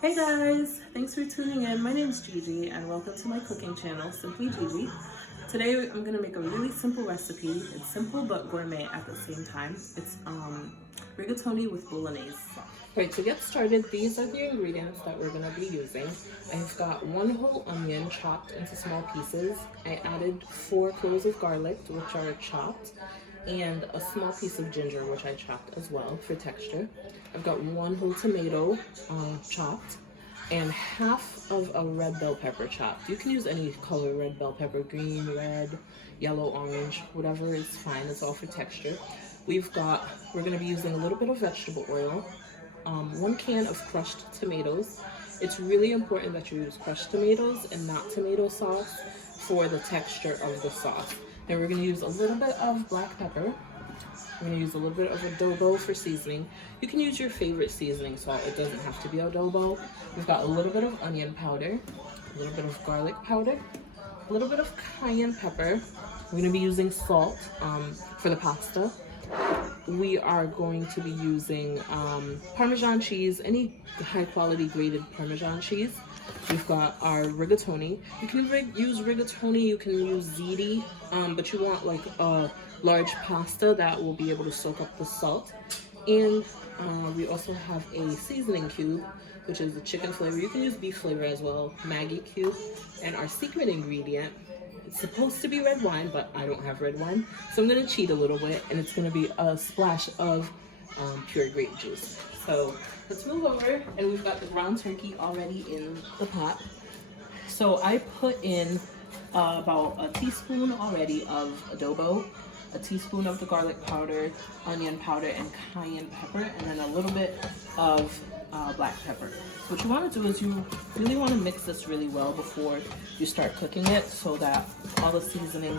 Hey guys, thanks for tuning in. My name is Dji-ji and welcome to my cooking channel, Simply Dji-ji. Today I'm gonna make a really simple recipe. It's simple but gourmet at the same time. It's rigatoni with Bolognese sauce. Alright, to get started, these are the ingredients that we're gonna be using. I've got one whole onion chopped into small pieces. I added 4 cloves of garlic, which are chopped, and a small piece of ginger, which I chopped as well for texture. I've got 1 whole tomato chopped, and half of a red bell pepper chopped. You can use any color red bell pepper, green, red, yellow, orange, whatever is fine. It's all for texture. We're going to be using a little bit of vegetable oil, 1 can of crushed tomatoes. It's really important that you use crushed tomatoes and not tomato sauce for the texture of the sauce. Then we're going to use a little bit of black pepper. I'm going to use a little bit of adobo for seasoning. You can use your favorite seasoning salt. It doesn't have to be adobo. We've got a little bit of onion powder, a little bit of garlic powder, a little bit of cayenne pepper. We're going to be using salt for the pasta. We are going to be using Parmesan cheese, any high quality grated Parmesan cheese. We've got our rigatoni. You can use rigatoni, you can use ziti, but you want like a large pasta that will be able to soak up the salt. And we also have a seasoning cube, which is the chicken flavor. You can use beef flavor as well, Maggi cube. And our secret ingredient, it's supposed to be red wine, but I don't have red wine, so I'm gonna cheat a little bit, and it's gonna be a splash of pure grape juice. So let's move over, and we've got the ground turkey already in the pot. So I put in about a teaspoon already of adobo, a teaspoon of the garlic powder, onion powder, and cayenne pepper, and then a little bit of black pepper. What you want to do is you really want to mix this really well before you start cooking it so that all the seasoning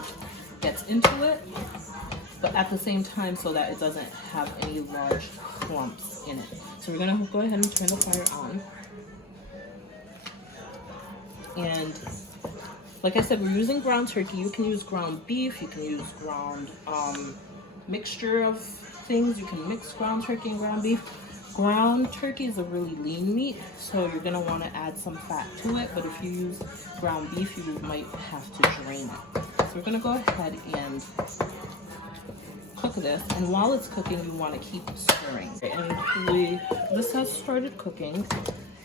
gets into it, but at the same time so that it doesn't have any large clumps in it. So we're going to go ahead and turn the fire on. And like I said, we're using ground turkey. You can use ground beef, you can use ground mixture of things. You can mix ground turkey and ground beef. Ground turkey is a really lean meat, so you're going to want to add some fat to it, but if you use ground beef, you might have to drain it. So we're going to go ahead and cook this, and while it's cooking, you want to keep stirring. And this has started cooking,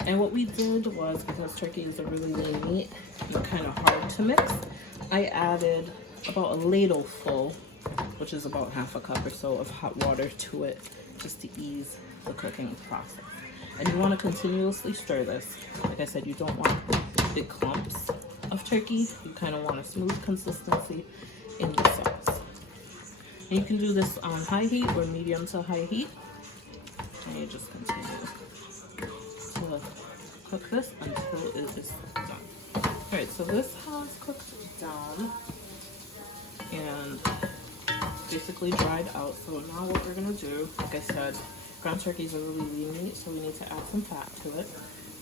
and what we did was, because turkey is a really lean meat and kind of hard to mix, I added about a ladle full, which is about half a cup or so, of hot water to it, just to ease the cooking process. And you want to continuously stir this. Like I said, you don't want big clumps of turkey. You kind of want a smooth consistency in the sauce. And you can do this on high heat or medium to high heat. And you just continue to cook this until it is done. Alright, so this has cooked down and basically dried out. So now what we're going to do, like I said, ground turkey is a really lean meat, so we need to add some fat to it.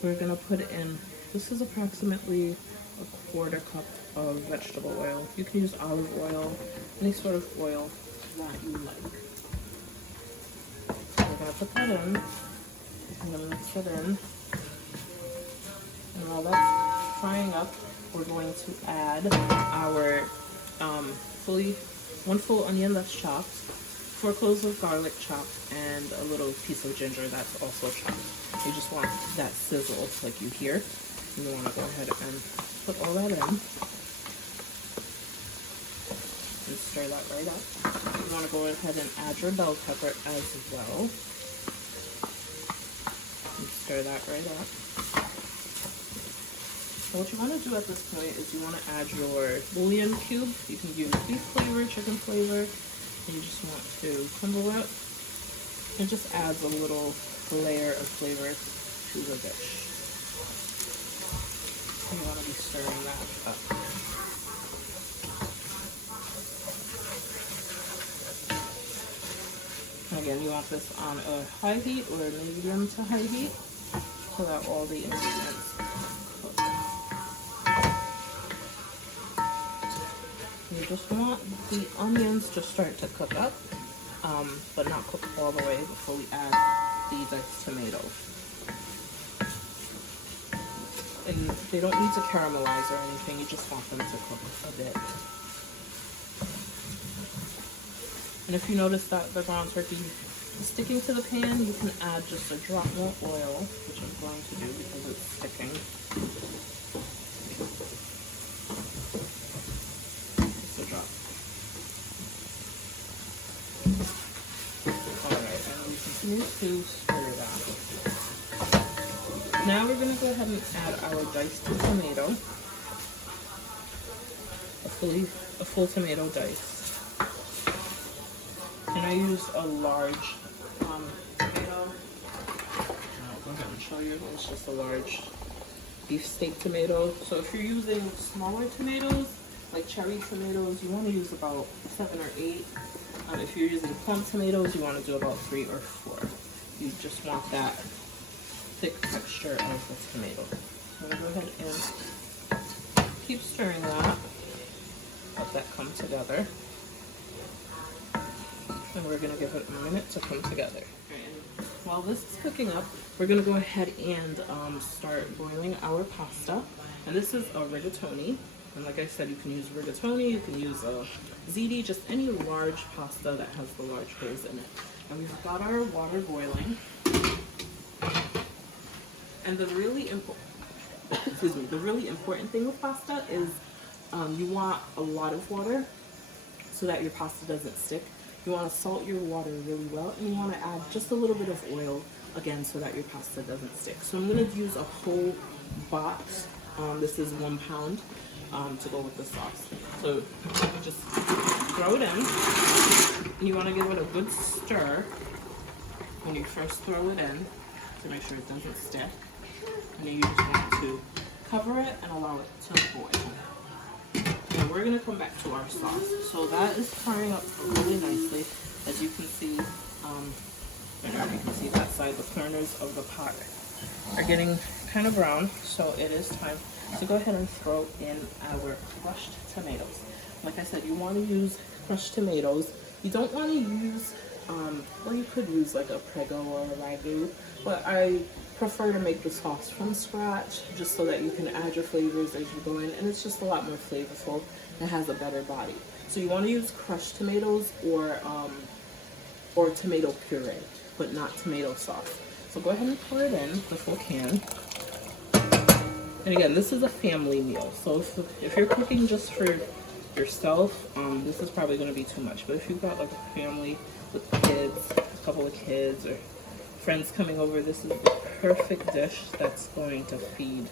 We're going to put in, this is approximately a 1/4 cup of vegetable oil. You can use olive oil, any sort of oil that you like. So we're going to put that in. I'm going to mix it in. And while that's frying up, we're going to add our 1 full onion that's chopped, 4 cloves of garlic chopped, and a little piece of ginger that's also chopped. You just want that sizzle like you hear. And you want to go ahead and put all that in and stir that right up. You want to go ahead and add your bell pepper as well and stir that right up. So what you want to do at this point is you want to add your bouillon cube. You can use beef flavor, chicken flavor, and you just want to crumble it. It just adds a little layer of flavor to the dish. And you want to be stirring that up. And again, you want this on a high heat or a medium to high heat so that all the ingredients cook. You just want the onions to start to cook up, but not cook all the way before we add the diced tomatoes. And they don't need to caramelize or anything, you just want them to cook a bit. And if you notice that the ground turkey is sticking to the pan, you can add just a drop more oil, which I'm going to do because it's sticking. Just a drop. Alright, and we continue to stir that. Now we're going to go ahead and add our diced tomato. A full tomato dice. And I used a large tomato. I'll go ahead and show you. It's just a large beefsteak tomato. So if you're using smaller tomatoes, like cherry tomatoes, you want to use about 7 or 8. If you're using plum tomatoes, you want to do about 3 or 4. You just want that thick texture of the tomato. So I'm going to go ahead and keep stirring that. Let that come together. And we're going to give it a minute to come together. And while this is cooking up, we're going to go ahead and start boiling our pasta. And this is a rigatoni. And like I said, you can use rigatoni, you can use a Dji-ji, just any large pasta that has the large holes in it. And we've got our water boiling. And the really important thing with pasta is you want a lot of water so that your pasta doesn't stick. You want to salt your water really well, and you want to add just a little bit of oil again so that your pasta doesn't stick. So I'm going to use a whole box. This is 1 pound to go with the sauce. So just throw it in. And you want to give it a good stir when you first throw it in to make sure it doesn't stick. And then you just want to cover it and allow it to boil. And we're going to come back to our sauce. So that is frying up really nicely. As you can see, you can see that side, the corners of the pot are getting kind of brown. So it is time to go ahead and throw in our crushed tomatoes. Like I said, you want to use crushed tomatoes. You don't want to use, well, you could use like a prego or a ragu, but I prefer to make the sauce from scratch just so that you can add your flavors as you go in, and it's just a lot more flavorful and has a better body. So you want to use crushed tomatoes or tomato puree, but not tomato sauce. So go ahead and pour it in the full can. And again, this is a family meal, so if you're cooking just for yourself, this is probably going to be too much. But if you've got like a family with kids, a couple of kids, or friends coming over, this is the perfect dish that's going to feed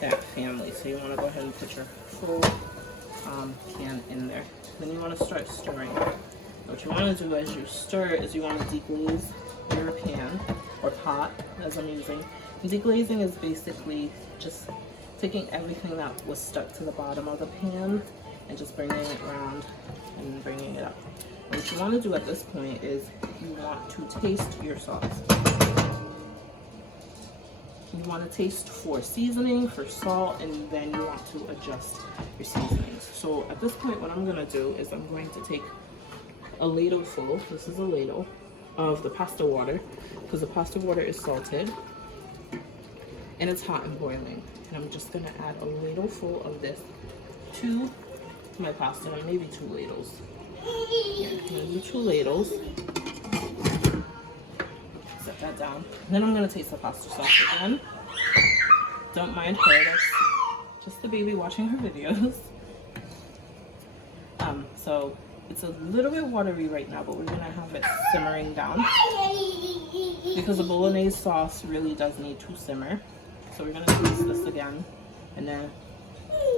that family. So you want to go ahead and put your full can in there. Then you want to start stirring. What you want to do as you stir is you want to deglaze your pan or pot, as I'm using. And deglazing is basically just taking everything that was stuck to the bottom of the pan and just bringing it around and bringing it up. And what you want to do at this point is you want to taste your sauce. You want to taste for seasoning, for salt, and then you want to adjust your seasonings. So at this point, what I'm going to do is I'm going to take a ladle full, this is a ladle, of the pasta water, because the pasta water is salted and it's hot and boiling. And I'm just going to add a ladle full of this to my pasta, and maybe 2 ladles. Here, I'm going to do 2 ladles. Set that down. And then I'm going to taste the pasta sauce again. Don't mind her, that's just the baby watching her videos. So it's a little bit watery right now, but we're going to have it simmering down because the Bolognese sauce really does need to simmer. So we're going to taste this again and then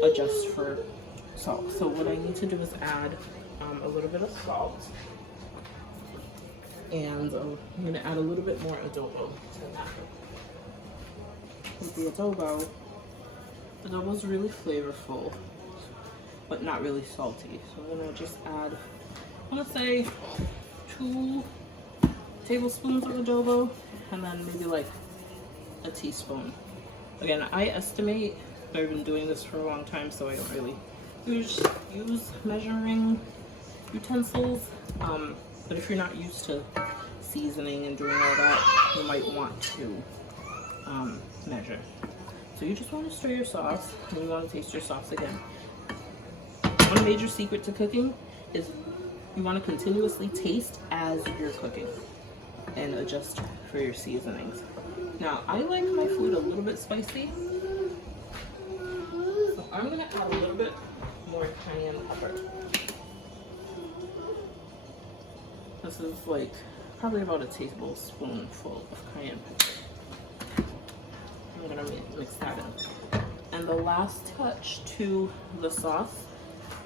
adjust for salt. So what I need to do is add a little bit of salt, and I'm going to add a little bit more adobo to that. With the adobo is really flavorful, but not really salty. So I'm going to just add, I want to say 2 tablespoons of adobo, and then maybe like a teaspoon. Again, I estimate, but I've been doing this for a long time, so I don't really use measuring utensils. But if you're not used to seasoning and doing all that, you might want to measure. So you just want to stir your sauce, and you want to taste your sauce again. One major secret to cooking is you want to continuously taste as you're cooking and adjust for your seasonings. Now, I like my food a little bit spicy, so I'm going to add a little bit more cayenne pepper. This is like probably about a tablespoonful of cayenne pepper. I'm going to mix that in. And the last touch to the sauce,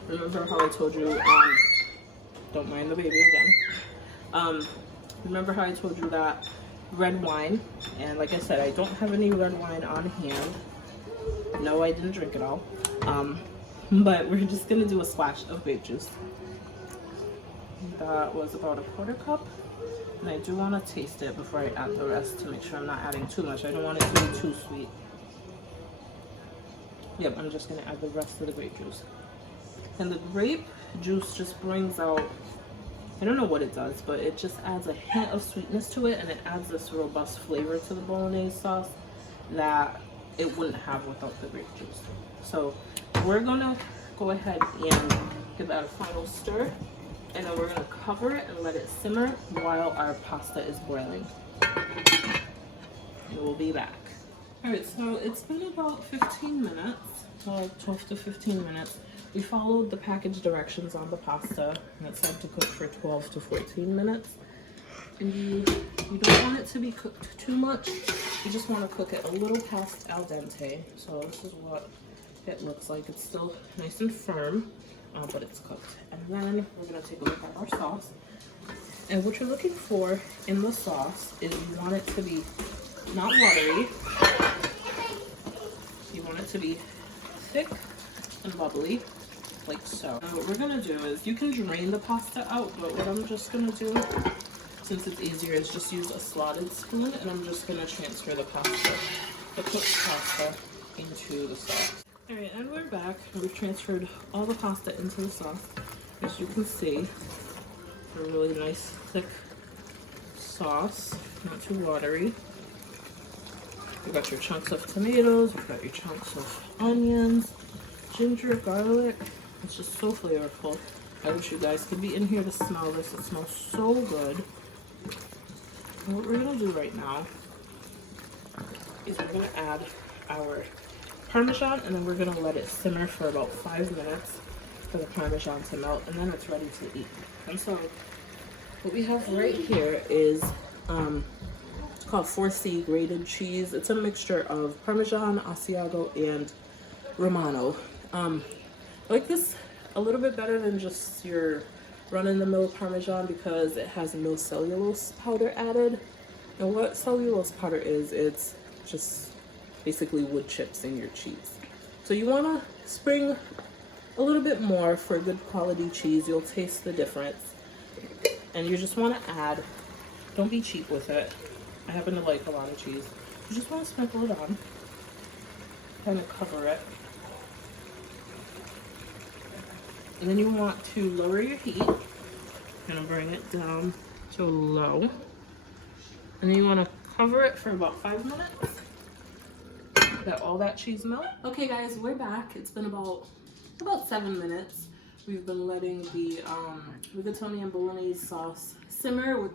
remember how I told you, don't mind the baby again. Remember how I told you that red wine, and like I said, I don't have any red wine on hand. No, I didn't drink it all. But we're just gonna do a splash of grape juice. That was about a quarter cup. And I do want to taste it before I add the rest to make sure I'm not adding too much. I don't want it to be too sweet. Yep, I'm just gonna add the rest of the grape juice. And the grape juice just brings out, I don't know what it does, but it just adds a hint of sweetness to it, and it adds this robust flavor to the Bolognese sauce that it wouldn't have without the grape juice. So we're gonna go ahead and give that a final stir, and then we're gonna cover it and let it simmer while our pasta is boiling. And we'll be back. All right, so it's been about 15 minutes, well, 12 to 15 minutes. We followed the package directions on the pasta, and it said to cook for 12 to 14 minutes. And you don't want it to be cooked too much. You just want to cook it a little past al dente. So this is what it looks like. It's still nice and firm, but it's cooked. And then we're going to take a look at our sauce. And what you're looking for in the sauce is you want it to be not watery. You want it to be thick and bubbly, like so. Now what we're gonna do is, you can drain the pasta out, but what I'm just gonna do, since it's easier, is just use a slotted spoon, and I'm just gonna transfer the pasta, the cooked pasta, into the sauce. All right, and we're back. We've transferred all the pasta into the sauce. As you can see, a really nice thick sauce, not too watery. You've got your chunks of tomatoes, you've got your chunks of onions, ginger, garlic. It's just so flavorful. I wish you guys could be in here to smell this. It smells so good. And what we're gonna do right now is we're gonna add our Parmesan, and then we're gonna let it simmer for about 5 minutes for the Parmesan to melt, and then it's ready to eat. And so what we have right here is it's called 4C grated cheese. It's a mixture of Parmesan, Asiago, and Romano. I like this a little bit better than just your run-in-the-mill Parmesan because it has no cellulose powder added. And what cellulose powder is, it's just basically wood chips in your cheese. So you want to spring a little bit more for good quality cheese. You'll taste the difference. And you just want to add, don't be cheap with it. I happen to like a lot of cheese. You just want to sprinkle it on, kind of cover it. And then you want to lower your heat. Gonna bring it down to low. And then you want to cover it for about 5 minutes. Let all that cheese melt. Okay guys, we're back. It's been about 7 minutes. We've been letting the rigatoni and bolognese sauce simmer with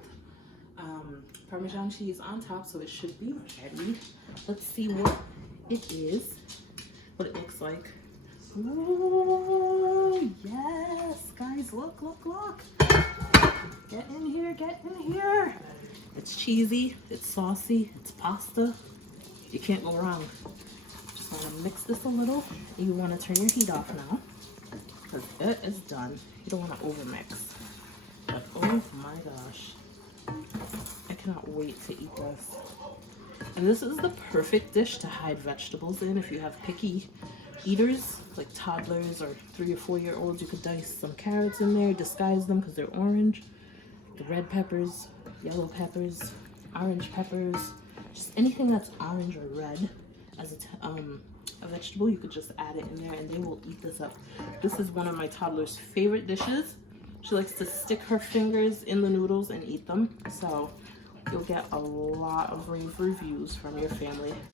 Parmesan cheese on top, so it should be ready. Let's see what it is, what it looks like. Oh yes, guys, look, look, look. Get in here, get in here. It's cheesy, it's saucy, it's pasta. You can't go wrong. Just want to mix this a little. You want to turn your heat off now because it is done. You don't want to overmix. But oh my gosh, I cannot wait to eat this. And this is the perfect dish to hide vegetables in. If you have picky eaters, like toddlers or 3 or 4-year-olds, you could dice some carrots in there, disguise them because they're orange. The red peppers, yellow peppers, orange peppers, just anything that's orange or red as a vegetable, you could just add it in there and they will eat this up. This is one of my toddler's favorite dishes. She likes to stick her fingers in the noodles and eat them. So you'll get a lot of rave reviews from your family.